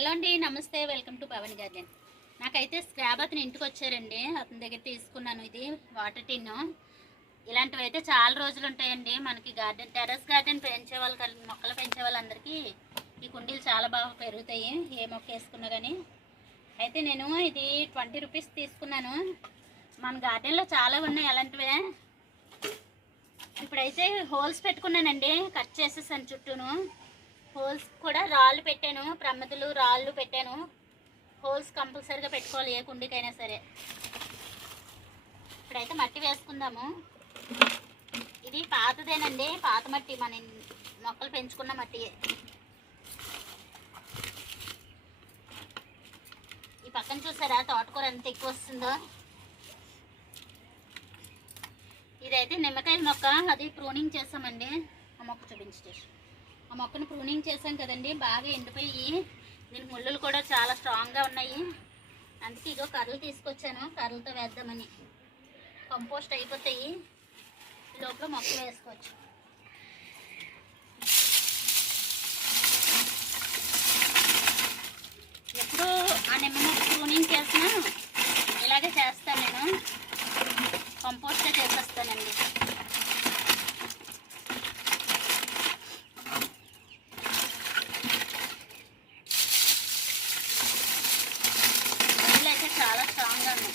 Hello అండి, నమస్తే. Welcome to Pavan garden. నాకైతే స్క్రాబ్ అతను ఇంటికి వచ్చారండి. అతని దగ్గర తీసుకున్నాను. ఇది వాటర్ టిన్ను. ఇలాంటివి అయితే చాలా రోజులు ఉంటాయండి. మనకి గార్డెన్, టెర్రస్ గార్డెన్ పెంచే వాళ్ళు, మొక్కలు పెంచే వాళ్ళందరికీ ఈ కుండీలు చాలా బాగా పెరుగుతాయి, ఏ మొక్క వేసుకున్నా కానీ. అయితే నేను ఇది 20 రూపీస్ తీసుకున్నాను. మన గార్డెన్లో చాలా ఉన్నాయి అలాంటివే. ఇప్పుడైతే హోల్స్ పెట్టుకున్నానండి, కట్ చేసేసాను చుట్టూను. హోల్స్ కూడా రాళ్ళు పెట్టాను, ప్రమిదలు రాళ్ళు పెట్టాను. హోల్స్ కంపల్సరీగా పెట్టుకోవాలి ఏ కుండీకైనా సరే. ఇప్పుడైతే మట్టి వేసుకుందాము. ఇది పాతదేనండి, పాత మట్టి, మన మొక్కలు పెంచుకున్న మట్టి. ఈ పక్కన చూసారా తోటకూర ఎంత ఎక్కువ వస్తుందో. ఇదైతే నిమ్మకాయల మొక్క, అది ప్రూనింగ్ చేస్తామండి. ఆ మొక్క చూపించే, ఆ మొక్కను ప్రూనింగ్ చేసాం కదండి, బాగా ఎండిపోయి దీని ముళ్ళులు కూడా చాలా స్ట్రాంగ్గా ఉన్నాయి. అందుకే ఇగో కర్రలు తీసుకొచ్చాను, కర్రలతో వేద్దామని. కంపోస్ట్ అయిపోతాయి, ఈ లోపల మొక్కలు వేసుకోవచ్చు. ఎప్పుడు ఆ నిమ్మ మొక్క ప్రూనింగ్ చేసినా ఇలాగే చేస్తాను నేను, కంపోస్టే చేసేస్తానండి. చాలా స్ట్రాంగ్గా ఉన్నాయి.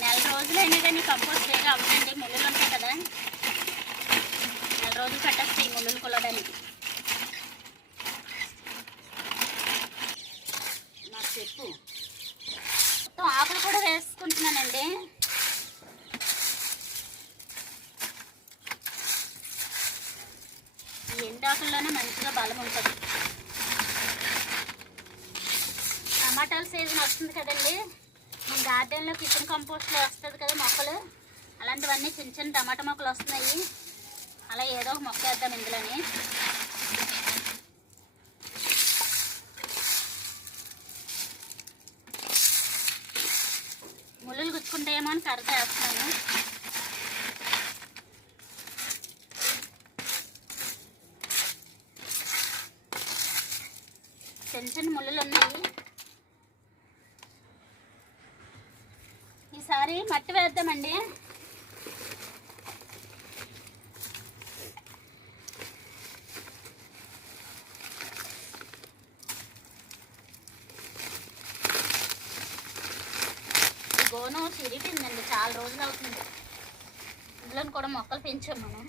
నెల రోజులైనా కానీ కంపోస్ట్ వేగా అవ్వదండి, ముళ్ళులు ఉంటాయి కదా. నెల రోజులు పెట్టేస్తాయి ముళ్ళులు కొలడానికి. నాకు చెప్పు. మొత్తం ఆకులు కూడా వేసుకుంటున్నానండి. ఎండాకుల్లోనే మంచిగా బలం ఉంటుంది. టమాటాల సీజన్ వస్తుంది కదండి, మన గార్డెన్లో కిచెన్ కంపోస్ట్లో వస్తుంది కదా మొక్కలు. అలాంటివన్నీ చిన్న చిన్న టమాటా మొక్కలు వస్తున్నాయి. అలా ఏదో ఒక మొక్క వేద్దాం ఇందులోని. ముళ్ళులు గుచ్చుకుంటాయేమో అని కర్రతో వేస్తున్నాను. చిన్న చిన్న ముళ్ళులు ఉన్నాయి. ఈసారి మట్టి వేద్దామండి. ఈ గోను చిరిగిందండి, చాలా రోజులు అవుతుంది. ఇందులో కూడా మొక్కలు పెంచాం మనం.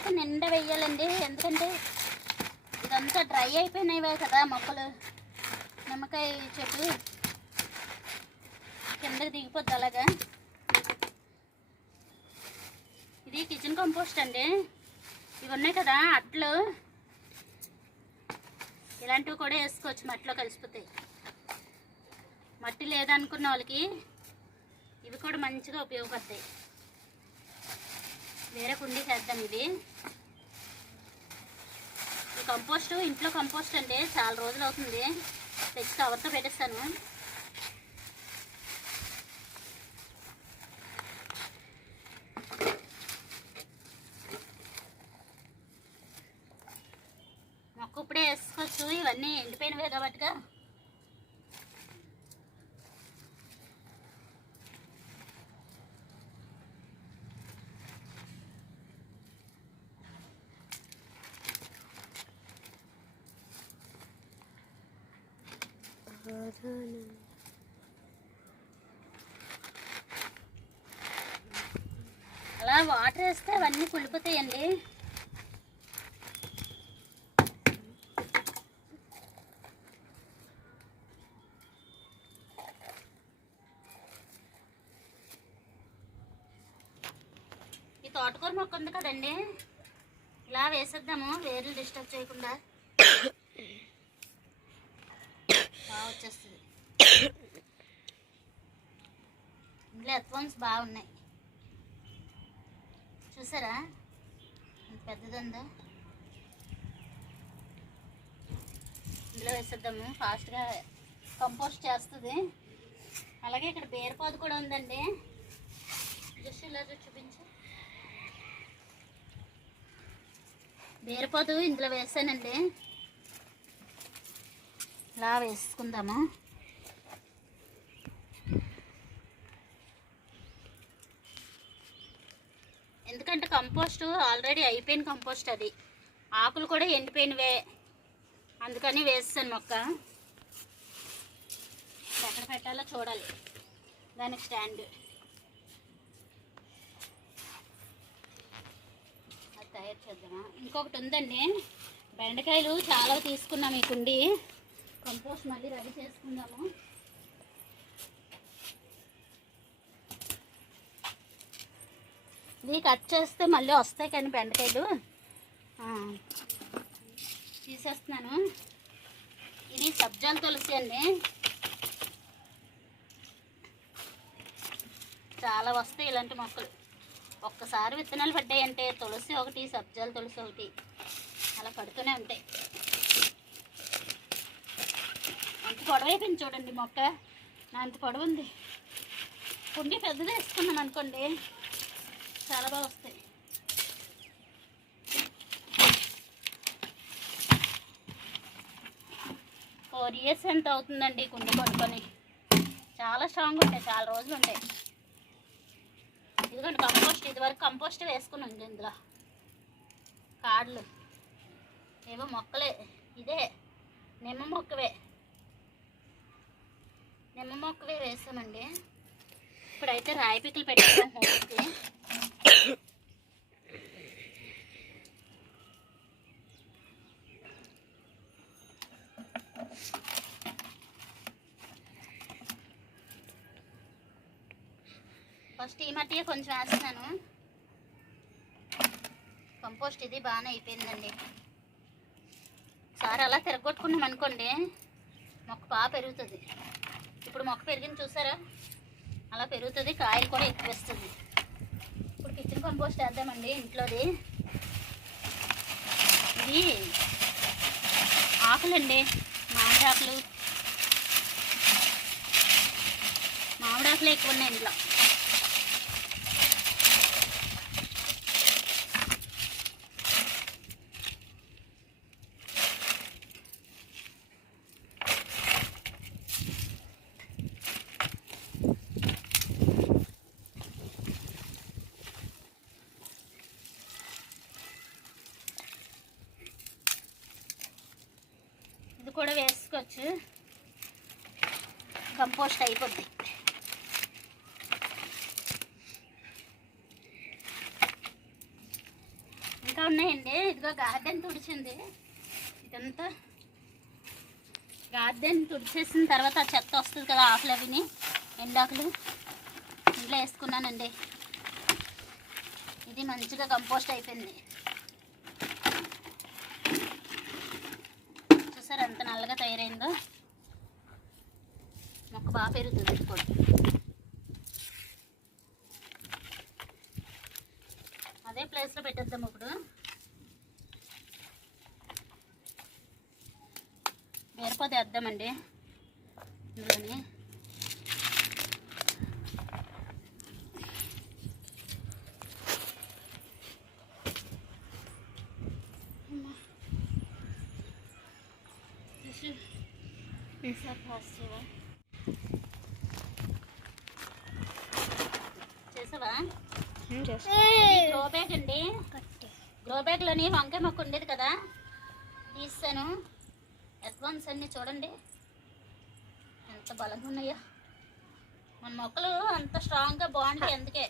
అయితే నిండా వేయాలండి, ఎందుకంటే ఇదంతా డ్రై అయిపోయినాయి కదా మొక్కలు. నిమ్మకాయ చెట్టు కిందకి దిగిపోద్ది అలాగా. ఇది కిచెన్ కంపోస్ట్ అండి. ఇవి ఉన్నాయి కదా అట్లు, ఇలాంటివి కూడా వేసుకోవచ్చు, మట్టిలో కలిసిపోతాయి. మట్టి లేదనుకున్న వాళ్ళకి ఇవి కూడా మంచిగా ఉపయోగపడతాయి. వేరే కుండీ చేద్దాం. ఇది ఈ కంపోస్ట్ ఇంట్లో కంపోస్ట్ అండి, చాలా రోజులు అవుతుంది. తెచ్చి కవర్తో పెట్టేస్తాను. మొక్క ఇప్పుడే వేసుకోవచ్చు, ఇవన్నీ ఎండిపోయినవే కాబట్టిగా. అలా వాటర్ వేస్తే అవన్నీ కుళ్ళిపోతాయండి. ఈ తోటకూర మొక్క ఉంది కదండి, ఇలా వేసేద్దాము, వేర్లు డిస్టర్బ్ చేయకుండా. వచ్చేస్తుంది. ఇందులో ఎత్వన్స్ బాగున్నాయి చూసారా, ఎంత పెద్దది ఉందో. ఇందులో వేసేద్దాము, ఫాస్ట్గా కంపోస్ట్ చేస్తుంది. అలాగే ఇక్కడ బీరపాదు కూడా ఉందండి, జస్ట్ ఇలా చూపించు. బీరపాదు ఇందులో వేసానండి, ఇలా వేసుకుందాము. ఎందుకంటే కంపోస్ట్ ఆల్రెడీ అయిపోయిన కంపోస్ట్, అది ఆకులు కూడా ఎండిపోయినవే, అందుకని వేస్తాను మొక్క. ఎక్కడ పెట్టాలో చూడాలి, దానికి స్టాండ్ అది తయారు చేద్దామా. ఇంకొకటి ఉందండి, బెండకాయలు చాలా తీసుకున్నాం ఈ కుండి, కంపోస్ట్ మళ్ళీ రెడీ చేసుకుందాము. ఇది కట్ చేస్తే మళ్ళీ వస్తాయి కానీ బెండకాయలు తీసేస్తున్నాను. ఇది సబ్జాల తులసి అండి, చాలా వస్తాయి ఇలాంటి మొక్కలు. ఒక్కసారి విత్తనాలు పడ్డాయంటే తులసి ఒకటి, సబ్జాల తులసి ఒకటి అలా పడుతూనే ఉంటాయి. అంత పొడవు అయిపోయింది చూడండి మొక్క, నా అంత పొడవు ఉంది. కుండి పెద్దది వేసుకున్నాం అనుకోండి, చాలా బాగా వస్తాయి. 4 years ఎంత అవుతుందండి కుండి కొనుక్కొని. చాలా స్ట్రాంగ్ ఉంటాయి, చాలా రోజులు ఉంటాయి. ఇదిగోండి కంపోస్ట్, ఇదివరకు కంపోస్ట్ వేసుకున్నాండి. ఇందులో కాడలు ఏవో మొక్కలే, ఇదే నిమ్మ మొక్కవే వేసామండి. ఇప్పుడైతే రాయి పిక్కలు పెట్టాము హోల్కి. ఫస్ట్ ఈ మట్టిగా కొంచెం వేస్తున్నాను. కంపోస్ట్ ఇది బాగానే అయిపోయిందండి. ఒకసారి అలా తిరగొట్టుకున్నాం అనుకోండి, మొక్క బాగా పెరుగుతుంది. ఇప్పుడు మొక్క పెరిగింది చూసారా, అలా పెరుగుతుంది, కాయలు కూడా ఎక్కువ వస్తుంది. ఇప్పుడు కిచెన్ కంపోస్ట్ వేద్దామండి ఇంట్లోది. ఇది ఆకులండి, మామిడాకులు ఎక్కువ ఉన్నాయి ఇంట్లో. ఇది కూడా వేసుకోవచ్చు, కంపోస్ట్ అయిపోద్ది. ఇంకా ఉన్నాయండి. ఇదిగో గార్డెన్ తుడిచింది, ఇదంతా గార్డెన్ తుడిచేసిన తర్వాత ఆ చెత్త వస్తుంది కదా, ఆకులు అవిని ఎండాకులు ఇంట్లో వేసుకున్నానండి. ఇది మంచిగా కంపోస్ట్ అయిపోయింది. చూసారు ఎంత నల్లగా తయారైందో, మొక్క బాగా పెరుగుతుంది. ఇది కూడా అదే ప్లేస్లో పెట్టేద్దాం. ఇప్పుడు బీరపాదు వేద్దామండి ఇందులోని. చేసావా? గ్రో బ్యాగ్ అండి, గ్రో బ్యాగ్లోని వంకాయ మొక్క ఉండేది కదా, తీసాను. ఎస్వాన్స్ అన్ని చూడండి ఎంత బలంగా ఉన్నాయో. మన మొక్కలు అంత స్ట్రాంగ్గా బాగుంటాయి, అందుకే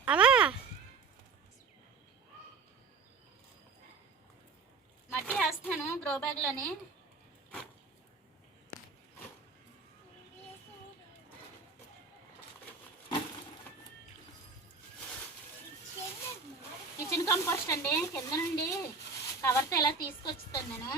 మట్టి వేస్తాను గ్రో బ్యాగ్లోని. కిచెన్ కంపోస్ట్ అండి, కింద నుండి కవర్తో ఇలా తీసుకొచ్చుతాను నేను.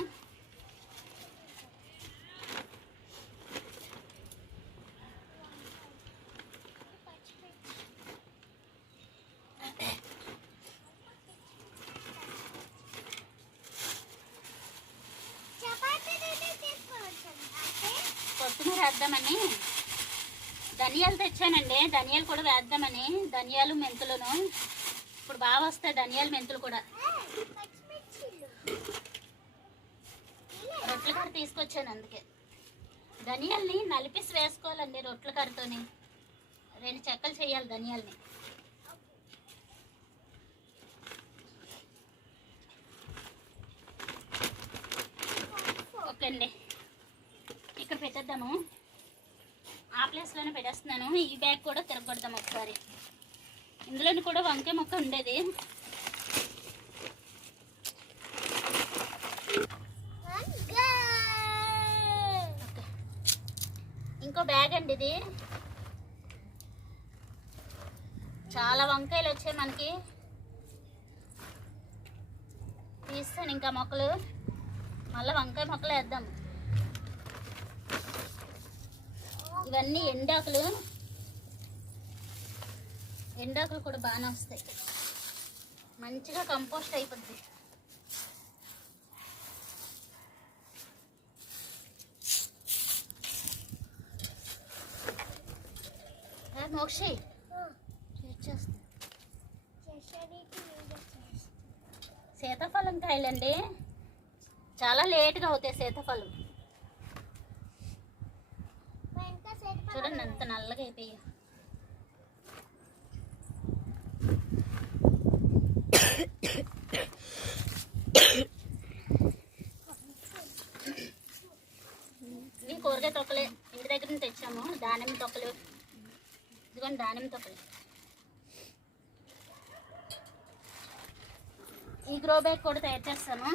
వేద్దామని ధనియాలు తెచ్చానండి. ధనియాలు కూడా వేద్దామని, ధనియాలు మెంతులను ఇప్పుడు బాగా వస్తాయి. ధనియాలు మెంతులు కూడా రొట్టెల కర్ర తీసుకొచ్చాను. అందుకే ధనియాల్ని నలిపేసి వేసుకోవాలండి. రొట్టెల కర్రతోని 2 చెక్కలు చేయాలి ధనియాల్ని. ఓకే అండి, ఇక్కడ పెట్టేద్దాము. ఆ ప్లేస్లోనే పెట్టేస్తున్నాను. ఈ బ్యాగ్ కూడా తిరగొడదాం ఒకసారి. ఇందులోని కూడా వంకాయ ముక్క ఉండేది. ఇంకో బ్యాగ్ అండి ఇది. చాలా వంకాయలు వచ్చాయి మనకి. తీస్తాను ఇంకా మొక్కలు, మళ్ళీ వంకాయ మొక్కలు వేద్దాం. ఇవన్నీ ఎండాకులు. ఎండాకులు కూడా బాగానే వస్తాయి, మంచిగా కంపోస్ట్ అయిపోద్ది. మోక్షి సీతాఫలం కాయలండి, చాలా లేట్గా అవుతాయి సీతాఫలం. చూడండి ఎంత నల్లగా అయిపోయాయి. ఇవి కూరగాయ తొక్కలే, ఇంటి దగ్గర నుంచి తెచ్చాము. దానిమ్మ తొక్కలు, ఇదిగోండి దానిమ్మ తొక్కలు. ఈ గ్రో బ్యాగ్ కూడా తయారు చేస్తాను.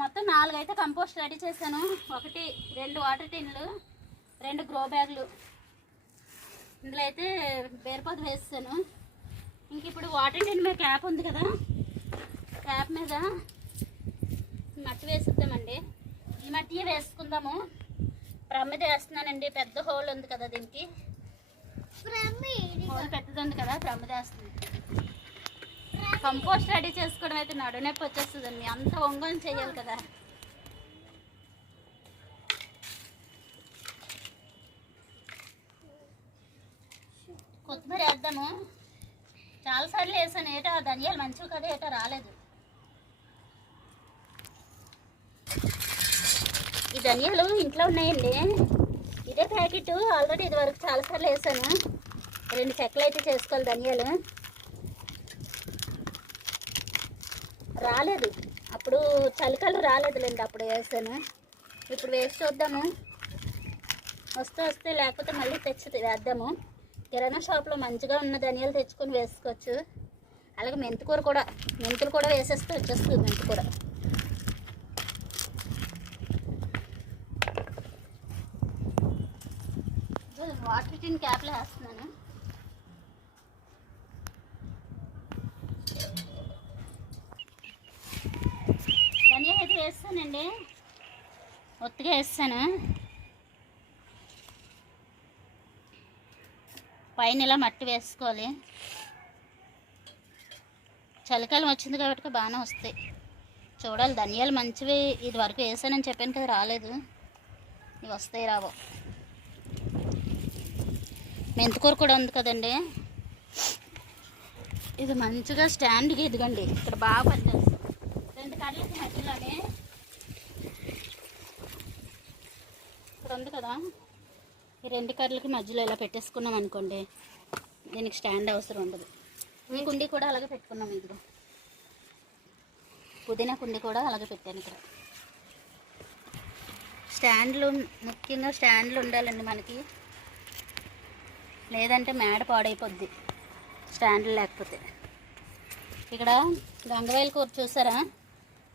మొత్తం 4 అయితే కంపోస్ట్ రెడీ చేశాను. 1, 2 వాటర్ టిన్లు, 2 గ్రో బ్యాగులు. ఇందులో అయితే బేరపాదు వేస్తాను. ఇంక ఇప్పుడు వాటర్ టిన్ మీద క్యాప్ ఉంది కదా, క్యాప్ మీద మట్టి వేసిద్దామండి. ఈ మట్టియే వేసుకుందాము. ప్రమిద వేస్తున్నానండి. పెద్ద హోల్ ఉంది కదా దీనికి, హోల్ పెద్దది ఉంది కదా, ప్రమిద వేస్తుంది. కంపోస్ట్ రెడీ చేసుకోవడం అయితే నడునొప్పి వచ్చేస్తుందండి. అంత ఒంగోలు చేయాలి కదా. కొత్తిమీర వేద్దాము. చాలాసార్లు వేసాను. ఏటో ధనియాలు మంచివి కదా, ఏటో రాలేదు. ఈ ధనియాలు ఇంట్లో ఉన్నాయండి. ఇదే ప్యాకెట్ ఆల్రెడీ ఇది వరకు చాలాసార్లు వేసాను. 2 చెక్కలు అయితే చేసుకోవాలి. ధనియాలు రాలేదు, అప్పుడు చలికాలం రాలేదులేండి, అప్పుడు వేసాను. ఇప్పుడు వేసి చూద్దాము. వస్తే లేకపోతే మళ్ళీ తెచ్చి వేద్దాము. కిరాణా షాప్లో మంచిగా ఉన్న ధనియాలు తెచ్చుకొని వేసుకోవచ్చు. అలాగే మెంతికూర కూడా, మెంతులు కూడా వేసేస్తే వచ్చేస్తుంది మెంతికూర. వాటర్ టిన్ క్యాప్లో వేస్తున్నాను. ధనియా అయితే వేస్తానండి, ఒత్తిగా వేస్తాను. పైన ఇలా మట్టి వేసుకోవాలి. చలికాలం వచ్చింది కాబట్టి బాగానే వస్తాయి. చూడాలి, ధనియాలు మంచివి. ఇది వరకు వేసానని చెప్పాను కదా, రాలేదు. ఇవి వస్తాయి రావో. మెంతికూర కూడా ఉంది కదండి. ఇది మంచిగా స్టాండ్కి ఎదగండి. ఇక్కడ బాగా పనిచేస్తుంది. 2 కర్రలకి మధ్యలోనే ఇక్కడ ఉంది కదా, ఈ 2 కర్రలకి మధ్యలో ఇలా పెట్టేసుకున్నాం అనుకోండి, దీనికి స్టాండ్ అవసరం ఉండదు. ఈ కుండీ కూడా అలాగే పెట్టుకున్నాం. ఇదిగో పుదీనా కుండీ కూడా అలాగే పెట్టాను. ఇక్కడ స్టాండ్లు, ముఖ్యంగా స్టాండ్లు ఉండాలండి మనకి, లేదంటే మేడ పాడైపోద్ది స్టాండ్లు లేకపోతే. ఇక్కడ గంగవాయల కూర చూసారా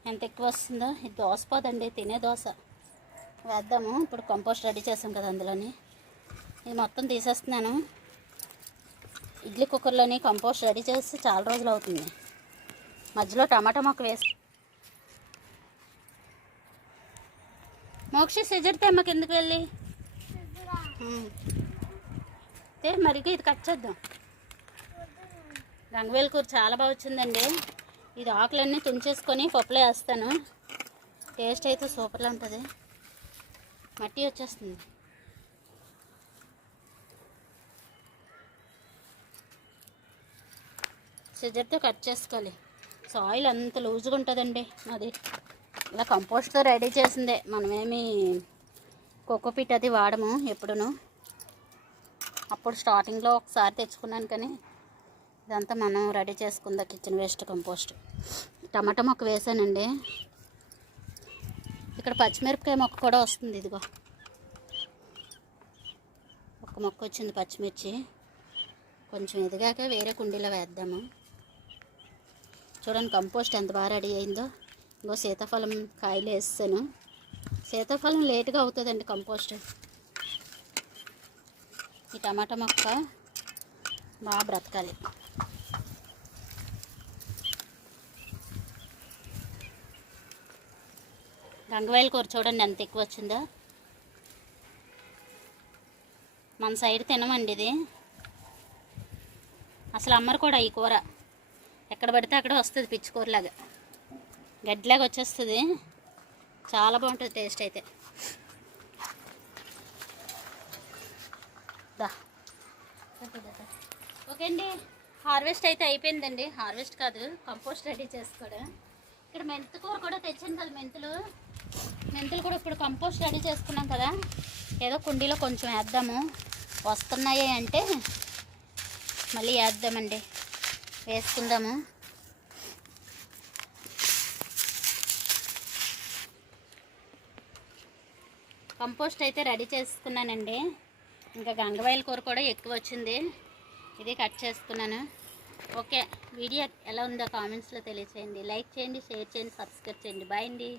ఎంత ఎక్కువ వస్తుందో. ఇది దోసపోదండి, తినే దోశ. వేద్దాము. ఇప్పుడు కంపోస్ట్ రెడీ చేసాం కదా అందులోని. ఇది మొత్తం తీసేస్తున్నాను. ఇడ్లీ కుక్కర్లోని కంపోస్ట్ రెడీ చేస్తే చాలా రోజులు అవుతుంది. మధ్యలో టమాటా మొక్క వేసి మోక్షి సిజర్ తెమ్మకి ఎందుకు వెళ్ళి మరికి ఇది కట్ చేద్దాం. గంగవేల కూర చాలా బాగా వచ్చిందండి. ఇది ఆకులన్నీ తుంచేసుకొని పప్పులో వేస్తాను. టేస్ట్ అయితే సూపర్గా ఉంటుంది. మట్టి వచ్చేస్తుంది. సిజర్తో కట్ చేసుకోవాలి. సాయిల్ అంత లూజ్గా ఉంటుందండి అది. ఇలా కంపోస్ట్తో రెడీ చేసిందే, మనమేమి కోకోపీట్ అది వాడము ఎప్పుడును. అప్పుడు స్టార్టింగ్లో ఒకసారి తెచ్చుకున్నాను, కానీ ఇదంతా మనం రెడీ చేసుకుందా కిచెన్ వేస్ట్ కంపోస్ట్. టమాటా మొక్క వేసానండి. ఇక్కడ పచ్చిమిరపకాయ మొక్క కూడా వస్తుంది. ఇదిగో ఒక మొక్క వచ్చింది పచ్చిమిర్చి. కొంచెం ఎదిగాక వేరే కుండీలో వేద్దాము. చూడండి కంపోస్ట్ ఎంత బాగా రెడీ అయిందో. ఇంకో సీతాఫలం కాయలు వేస్తాను. సీతాఫలం లేటుగా అవుతుందండి కంపోస్ట్. ఈ టమాటా మొక్క బాగా బ్రతకాలి. గంగవాయల కూర చూడండి ఎంత ఎక్కువ వచ్చిందో. మన సైడ్ తినమండి ఇది, అసలు అమ్మరు కూడా ఈ కూర. ఎక్కడ పడితే అక్కడ వస్తుంది, పిచ్చి కూరలాగా గడ్డిలాగా వచ్చేస్తుంది. చాలా బాగుంటుంది టేస్ట్ అయితే. ఓకే అండి, హార్వెస్ట్ అయితే అయిపోయిందండి. హార్వెస్ట్ కాదు, కంపోస్ట్ రెడీ చేసుకోవడం. ఇక్కడ మెంతి కూర కూడా తెచ్చాను కదా, మెంతులు కూడా ఇప్పుడు కంపోస్ట్ రెడీ చేసుకున్నాం కదా. ఏదో కుండీలో కొంచెం వేద్దాము, వస్తున్నాయి అంటే మళ్ళీ వేద్దామండి, వేసుకుందాము. కంపోస్ట్ అయితే రెడీ చేసుకున్నానండి. ఇంకా గంగవాయల కూర కూడా ఎక్కువ వచ్చింది, ఇది కట్ చేసుకున్నాను. ఓకే, వీడియో ఎలా ఉందో కామెంట్స్లో తెలియచేయండి. లైక్ చేయండి, షేర్ చేయండి, సబ్స్క్రైబ్ చేయండి. బాయ్ అండి.